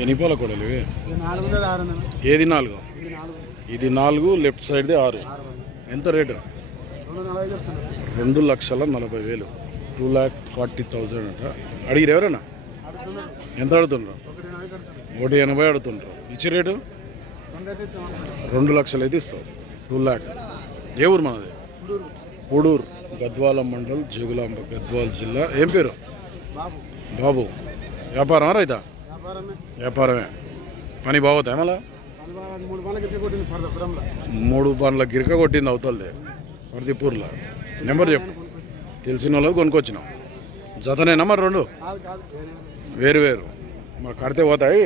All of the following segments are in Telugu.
ఎన్ని పాల కొడలు ఇవి? ఏది 4? ఇది 4, లెఫ్ట్ సైడ్ది 6. ఎంత రేటు? 2,40,000, 2,40,000 అంట. అడిగిరు ఎవరైనా? ఎంత అడుగుతుండ్రు? 1,80,000 అడుగుతుండ్రు. ఇచ్చే రేటు 2 లక్షలు అయితే ఇస్తావు. 2 lakh. ఏ ఊరు మనది? పూడూరు, గద్వాల మండల్, జగులాంబ, గద్వాల జిల్లా. ఏం పేరు? బాబు. వ్యాపారం రైతా? వ్యాపారమే. పని బాగుతాయి మళ్ళా? 3 బండ్ల గిరిక కొట్టింది అవుతుంది వర్దిపూర్లో. నెంబర్ చెప్పు. తెలిసిన వాళ్ళకి కొనుక్కొచ్చినాం. జతనేనా మరి 2? వేరు వేరు మరి కడితే పోతాయి.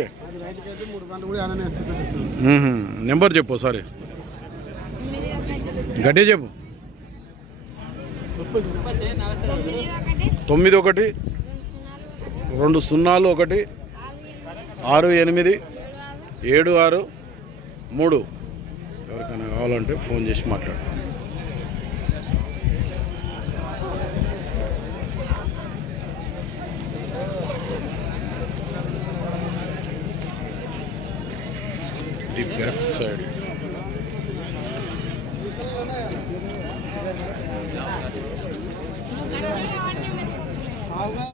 నెంబర్ చెప్పు సారీ, గడ్డే చెప్పు. 91 2 0 1 6 8 7 6 3. ఎవరికైనా కావాలంటే ఫోన్ చేసి మాట్లాడతాం. The back side